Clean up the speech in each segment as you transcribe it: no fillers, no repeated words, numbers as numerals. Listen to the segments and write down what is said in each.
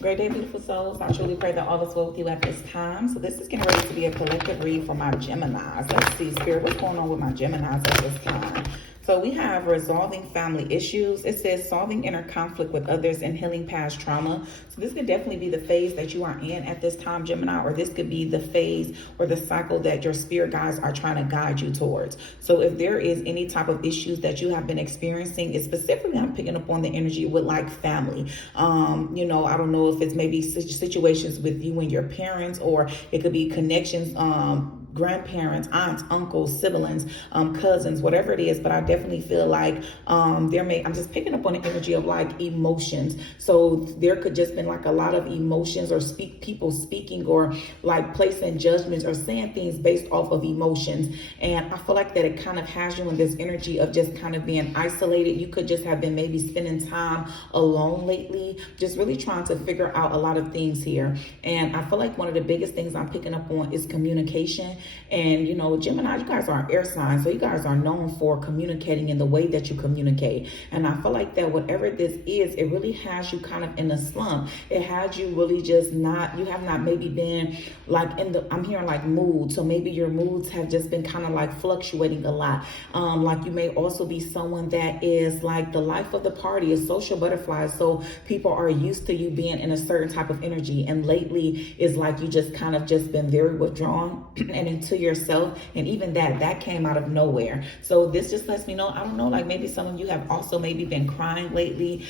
Great day, beautiful souls. I truly pray that all is well with you at this time. So this is getting ready to be a collective read for my Geminis. Let's see, Spirit, what's going on with my Geminis at this time? So we have resolving family issues. It says solving inner conflict with others and healing past trauma. So this could definitely be the phase that you are in at this time, Gemini, or this could be the phase or the cycle that your spirit guides are trying to guide you towards. So if there is any type of issues that you have been experiencing, it's specifically I'm picking up on the energy with like family. I don't know if it's maybe situations with you and your parents, or it could be connections, grandparents, aunts, uncles, siblings, cousins, whatever it is. But I definitely feel like I'm just picking up on the energy of like emotions. So there could just been like a lot of emotions, or people speaking, or like placing judgments or saying things based off of emotions. And I feel like that it kind of has you in this energy of just kind of being isolated. You could just have been maybe spending time alone lately, just really trying to figure out a lot of things here. And I feel like one of the biggest things I'm picking up on is communication. And, Gemini, you guys are air signs, so you guys are known for communicating in the way that you communicate. And I feel like that whatever this is, it really has you kind of in a slump. It has you really just you have not maybe been like I'm hearing like mood. So maybe your moods have just been kind of like fluctuating a lot. Like you may also be someone that is like the life of the party, a social butterfly. So people are used to you being in a certain type of energy. And lately is like you just kind of just been very withdrawn and into yourself. And even that came out of nowhere. So this just lets me know, I don't know, like maybe some of you have also maybe been crying lately,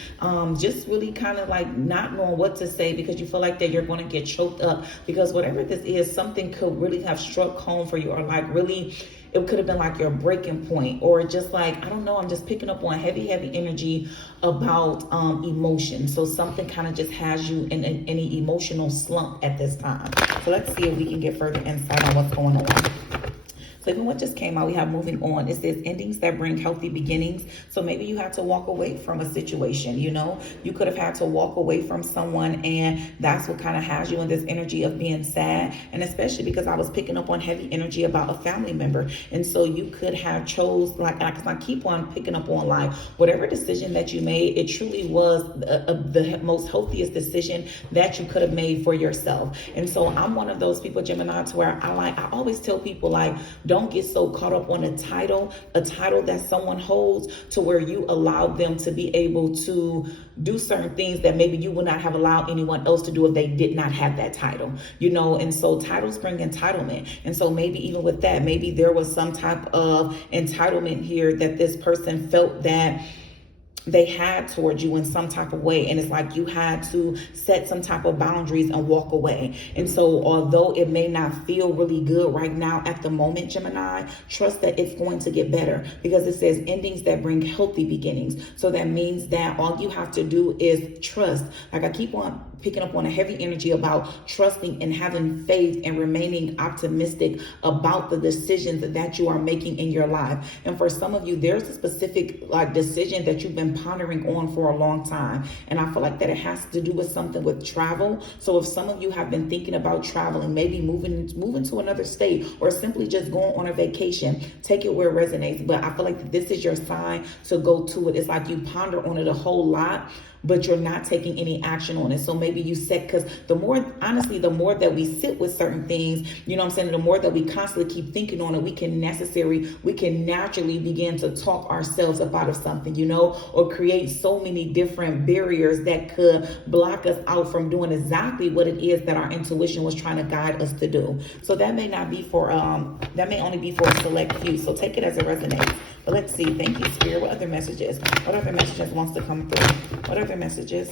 just really kind of like not knowing what to say, because you feel like that you're going to get choked up, because whatever this is, something could really have struck home for you, or like really it could have been like your breaking point, or just like, I don't know, I'm just picking up on heavy energy about emotion. So something kind of just has you in any emotional slump at this time. So let's see if we can get further insight on what's going on. So even what just came out, we have moving on. It says endings that bring healthy beginnings. So maybe you had to walk away from a situation, you could have had to walk away from someone, and that's what kind of has you in this energy of being sad. And especially because I was picking up on heavy energy about a family member. And so you could have chose because I keep on picking up on like whatever decision that you made, it truly was the most healthiest decision that you could have made for yourself. And so I'm one of those people, Gemini, to where I always tell people like, don't get so caught up on a title that someone holds, to where you allow them to be able to do certain things that maybe you would not have allowed anyone else to do if they did not have that title, and so titles bring entitlement. And so maybe even with that, maybe there was some type of entitlement here that this person felt that they had towards you in some type of way. And it's like you had to set some type of boundaries and walk away. And so although it may not feel really good right now at the moment, Gemini, trust that it's going to get better, because it says endings that bring healthy beginnings. So that means that all you have to do is trust. Like I keep on picking up on a heavy energy about trusting and having faith and remaining optimistic about the decisions that you are making in your life. And for some of you, there's a specific decision that you've been pondering on for a long time. And I feel like that it has to do with something with travel. So if some of you have been thinking about traveling, maybe moving to another state, or simply just going on a vacation, take it where it resonates. But I feel like this is your sign to go to it. It's like you ponder on it a whole lot, but you're not taking any action on it. So maybe you set, because the more that we sit with certain things, the more that we constantly keep thinking on it, we can naturally begin to talk ourselves up out of something, or create so many different barriers that could block us out from doing exactly what it is that our intuition was trying to guide us to do. So that may not be that may only be for a select few. So take it as it resonates. But let's see. Thank you, Spirit. What other messages? What other messages wants to come through? What other messages?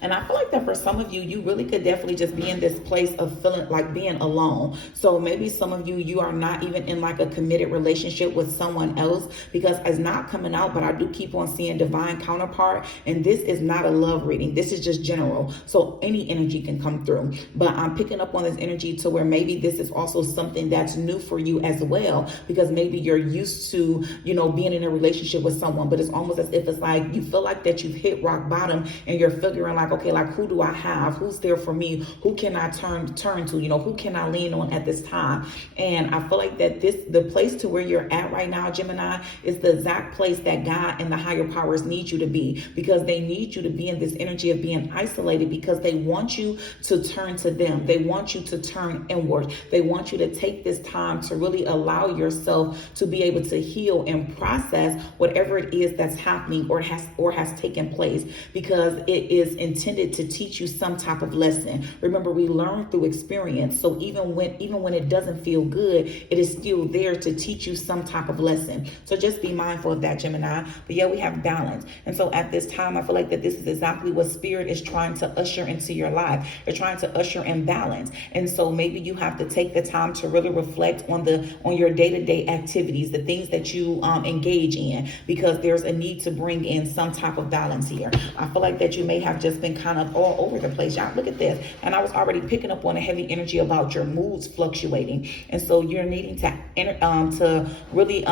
And I feel like that for some of you, you really could definitely just be in this place of feeling like being alone. So maybe some of you are not even in like a committed relationship with someone else, because it's not coming out, but I do keep on seeing divine counterpart. And this is not a love reading. This is just general. So any energy can come through. But I'm picking up on this energy to where maybe this is also something that's new for you as well, because maybe you're used to, being in a relationship with someone, but it's almost as if it's like you feel like that you've hit rock bottom and you're figuring like, like, okay, like who do I have? Who's there for me? Who can I turn to? You know, who can I lean on at this time? And I feel like that the place to where you're at right now, Gemini, is the exact place that God and the higher powers need you to be, because they need you to be in this energy of being isolated, because they want you to turn to them. They want you to turn inward. They want you to take this time to really allow yourself to be able to heal and process whatever it is that's happening or has taken place, because it is intended to teach you some type of lesson. Remember, we learn through experience. So even when it doesn't feel good, it is still there to teach you some type of lesson. So just be mindful of that, Gemini. But yeah, we have balance. And so at this time, I feel like that this is exactly what Spirit is trying to usher into your life. They're trying to usher in balance. And so maybe you have to take the time to really reflect on your day-to-day activities, the things that you engage in, because there's a need to bring in some type of balance here. I feel like that you may have just been kind of all over the place. Y'all, look at this. And I was already picking up on a heavy energy about your moods fluctuating. And so you're needing to really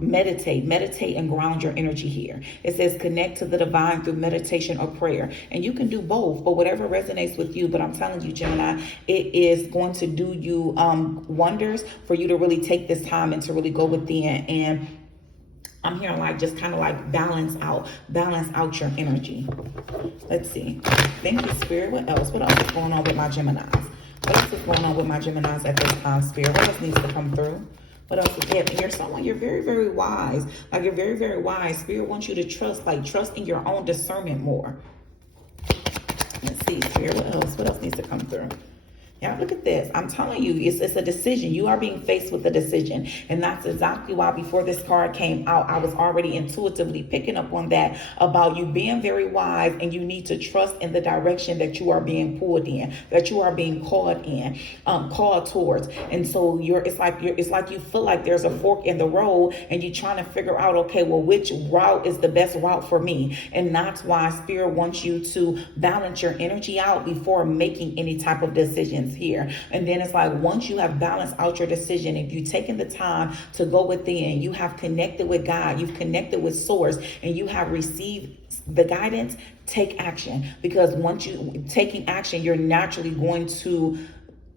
meditate and ground your energy here. It says connect to the divine through meditation or prayer. And you can do both, but whatever resonates with you. But I'm telling you, Gemini, it is going to do you wonders for you to really take this time and to really go within. And I'm hearing like just kind of like balance out your energy. Let's see. Thank you, Spirit. What else? What else is going on with my Geminis? What else is going on with my Geminis at this time, Spirit? What else needs to come through? What else is there? And you're someone, you're very, very wise. Like, you're very, very wise. Spirit wants you to trust in your own discernment more. Let's see, Spirit. What else? What else needs to come through? Yeah, look at this. I'm telling you, it's a decision. You are being faced with a decision. And that's exactly why before this card came out, I was already intuitively picking up on that about you being very wise, and you need to trust in the direction that you are being pulled in, that you are being called towards. And so it's like you feel like there's a fork in the road, and you're trying to figure out, okay, well, which route is the best route for me? And that's why Spirit wants you to balance your energy out before making any type of decisions here. And then it's like, once you have balanced out your decision, if you've taken the time to go within, you have connected with God, you've connected with Source, and you have received the guidance, take action. Because once you taking action, you're naturally going to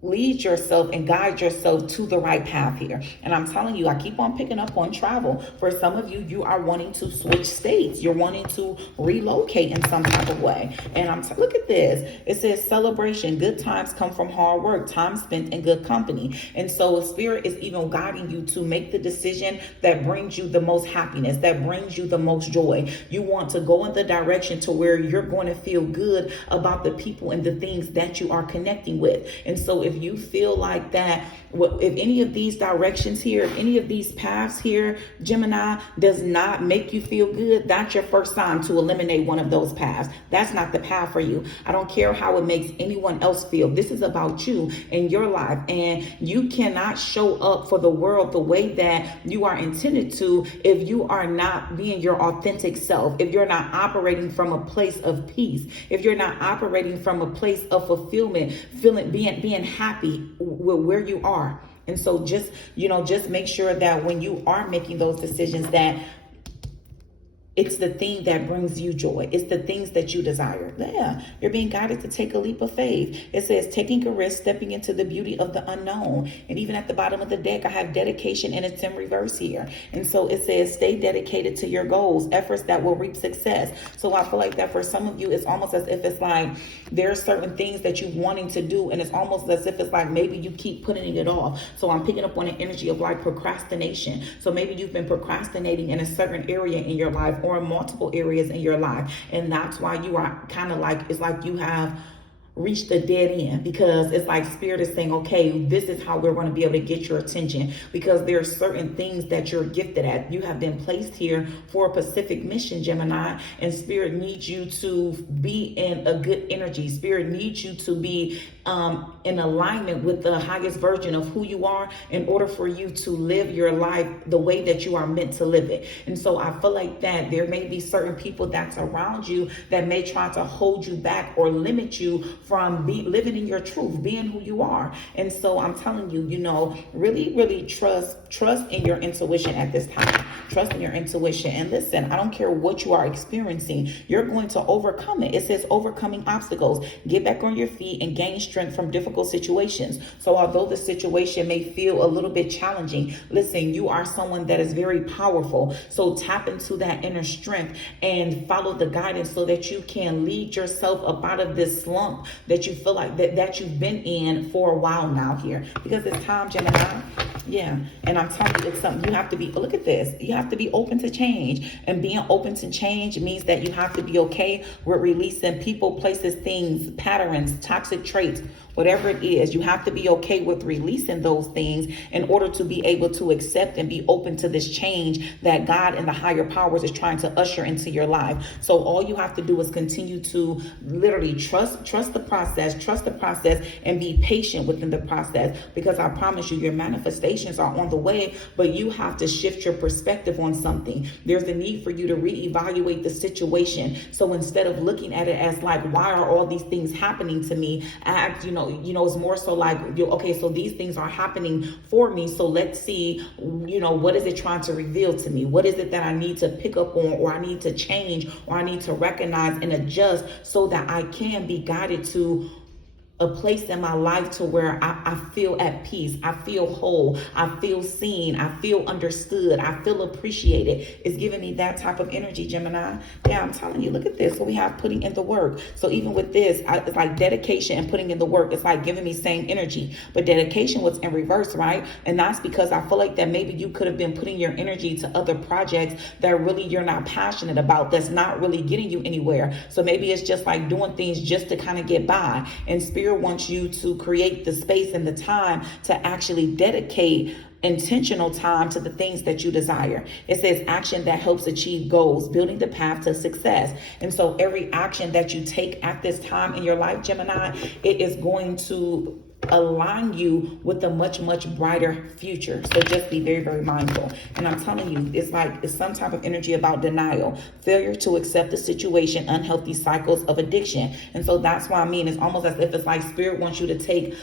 lead yourself and guide yourself to the right path here. And I'm telling you, I keep on picking up on travel. For some of you, you are wanting to switch states. You're wanting to relocate in some type of way. And look at this. It says celebration. Good times come from hard work, time spent in good company. And so Spirit is even guiding you to make the decision that brings you the most happiness, that brings you the most joy. You want to go in the direction to where you're going to feel good about the people and the things that you are connecting with. And so if you feel like that, if any of these directions here, if any of these paths here, Gemini, does not make you feel good, that's your first sign to eliminate one of those paths. That's not the path for you. I don't care how it makes anyone else feel. This is about you and your life. And you cannot show up for the world the way that you are intended to if you are not being your authentic self, if you're not operating from a place of peace, if you're not operating from a place of fulfillment, being happy with where you are. And so just make sure that when you are making those decisions, that it's the thing that brings you joy. It's the things that you desire. Yeah, you're being guided to take a leap of faith. It says taking a risk, stepping into the beauty of the unknown. And even at the bottom of the deck, I have dedication, and it's in reverse here. And so it says stay dedicated to your goals, efforts that will reap success. So I feel like that for some of you, it's almost as if it's like there are certain things that you're wanting to do, and it's almost as if it's like maybe you keep putting it off. So I'm picking up on an energy of like procrastination. So maybe you've been procrastinating in a certain area in your life, or in multiple areas in your life. And that's why you are kind of like, it's like you have reached a dead end, because it's like Spirit is saying, okay, this is how we're going to be able to get your attention, because there are certain things that you're gifted at. You have been placed here for a specific mission, Gemini, and Spirit needs you to be in a good energy. Spirit needs you to be in alignment with the highest version of who you are in order for you to live your life the way that you are meant to live it. And so I feel like that there may be certain people that's around you that may try to hold you back or limit you from living in your truth, being who you are. And so I'm telling you, really, really trust in your intuition at this time. Trust in your intuition. And listen, I don't care what you are experiencing, you're going to overcome it. It says overcoming obstacles. Get back on your feet and gain strength from difficult situations. So although the situation may feel a little bit challenging, listen, you are someone that is very powerful. So tap into that inner strength and follow the guidance so that you can lead yourself up out of this slump that you feel like that you've been in for a while now here. Because it's time, Gemini. Yeah. And I'm telling you, it's something you have to be, look at this. You have to be open to change. And being open to change means that you have to be okay with releasing people, places, things, patterns, toxic traits, whatever it is. You have to be okay with releasing those things in order to be able to accept and be open to this change that God and the higher powers is trying to usher into your life. So all you have to do is continue to literally trust the process, and be patient within the process, because I promise you, your manifestations are on the way, but you have to shift your perspective on something. There's a need for you to reevaluate the situation. So instead of looking at it as like, why are all these things happening to me? Act, it's more so like, okay, so these things are happening for me. So let's see, what is it trying to reveal to me? What is it that I need to pick up on, or I need to change, or I need to recognize and adjust so that I can be guided to a place in my life to where I feel at peace. I feel whole. I feel seen. I feel understood. I feel appreciated. It's giving me that type of energy, Gemini. Yeah, I'm telling you, look at this. So we have putting in the work. So even with this, it's like dedication and putting in the work. It's like giving me same energy, but dedication was in reverse, right? And that's because I feel like that maybe you could have been putting your energy to other projects that really you're not passionate about, that's not really getting you anywhere. So maybe it's just like doing things just to kind of get by. And Spirit wants you to create the space and the time to actually dedicate intentional time to the things that you desire. It says action that helps achieve goals, building the path to success. And so every action that you take at this time in your life, Gemini, it is going to align you with a much, much brighter future. So just be very, very mindful. And I'm telling you, it's some type of energy about denial, failure to accept the situation, unhealthy cycles of addiction. And so that's why it's almost as if it's like Spirit wants you to take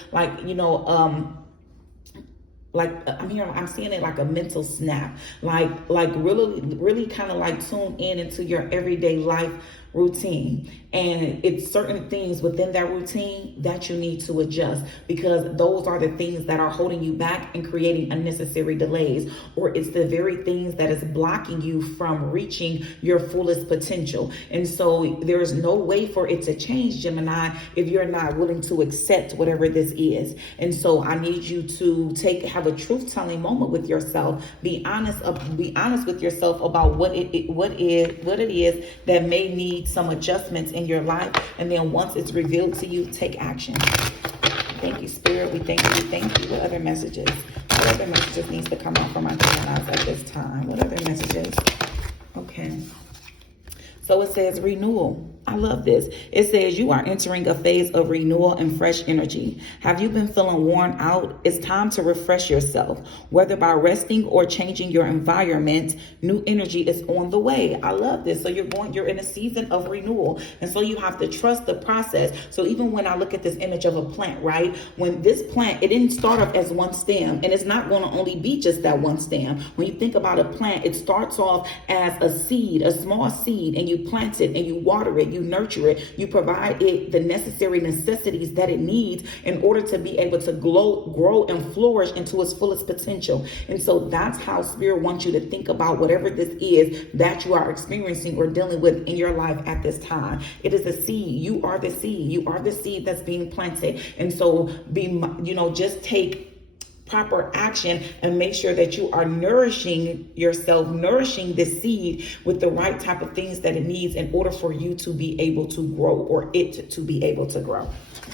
I'm seeing it like a mental snap, like really kind of like tune into your everyday life routine. And it's certain things within that routine that you need to adjust, because those are the things that are holding you back and creating unnecessary delays, or it's the very things that is blocking you from reaching your fullest potential. And so there's no way for it to change, Gemini, if you're not willing to accept whatever this is. And so I need you to have a truth-telling moment with yourself. Be honest with yourself about what it is that may need some adjustments in your life. And then once it's revealed to you, take action. Thank you, Spirit. We thank you. What other messages? What other messages needs to come out from my Geminis at this time? What other messages? Okay. So it says renewal. I love this. It says you are entering a phase of renewal and fresh energy. Have you been feeling worn out? It's time to refresh yourself, whether by resting or changing your environment. New energy is on the way. I love this. So you're in a season of renewal. And so you have to trust the process. So even when I look at this image of a plant, right? When this plant, it didn't start off as one stem, and it's not going to only be just that one stem. When you think about a plant, it starts off as a seed, a small seed, and you plant it and you water it, you nurture it, you provide it the necessary necessities that it needs in order to be able to grow and flourish into its fullest potential. And so that's how Spirit wants you to think about whatever this is that you are experiencing or dealing with in your life at this time. It is a seed. You are the seed. You are the seed that's being planted. And so just take proper action and make sure that you are nourishing yourself, nourishing the seed with the right type of things that it needs in order for you to be able to grow, or it to be able to grow.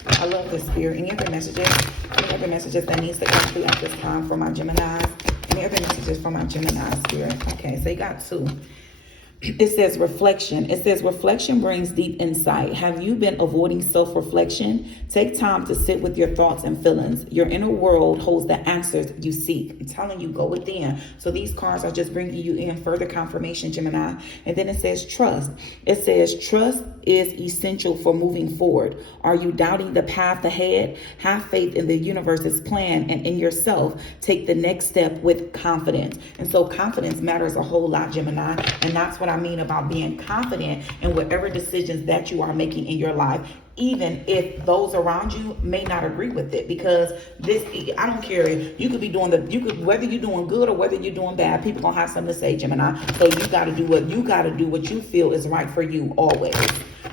I love this, Spirit. Any other messages? Any other messages that needs to come through at this time for my Geminis? Any other messages for my Gemini, Spirit? Okay, so you got two. It says reflection. It says reflection brings deep insight. Have you been avoiding self-reflection? Take time to sit with your thoughts and feelings. Your inner world holds the answers you seek. I'm telling you, go within. So these cards are just bringing you in further confirmation, Gemini. And then it says trust. It says trust is essential for moving forward. Are you doubting the path ahead? Have faith in the universe's plan and in yourself. Take the next step with confidence. And so confidence matters a whole lot, Gemini. And that's what I mean about being confident in whatever decisions that you are making in your life, even if those around you may not agree with it. Because I don't care. You could be doing whether you're doing good or whether you're doing bad, people gonna have something to say, Gemini. So you gotta do what you feel is right for you always.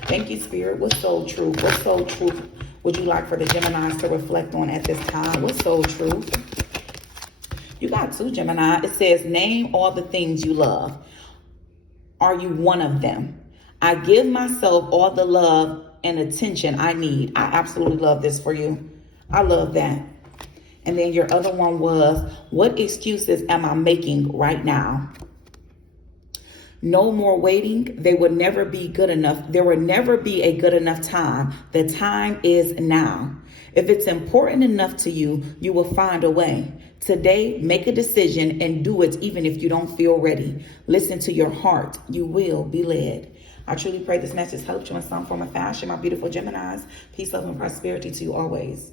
Thank you, Spirit. What's so true? What's so true would you like for the Geminis to reflect on at this time? What's so true? You got two, Gemini. It says, name all the things you love. Are you one of them? I give myself all the love and attention I need. I absolutely love this for you. I love that. And then your other one was, what excuses am I making right now? No more waiting. They will never be good enough. There will never be a good enough time. The time is now. If it's important enough to you, you will find a way. Today, make a decision and do it even if you don't feel ready. Listen to your heart. You will be led. I truly pray this message helped you in some form or fashion, my beautiful Geminis. Peace, love, and prosperity to you always.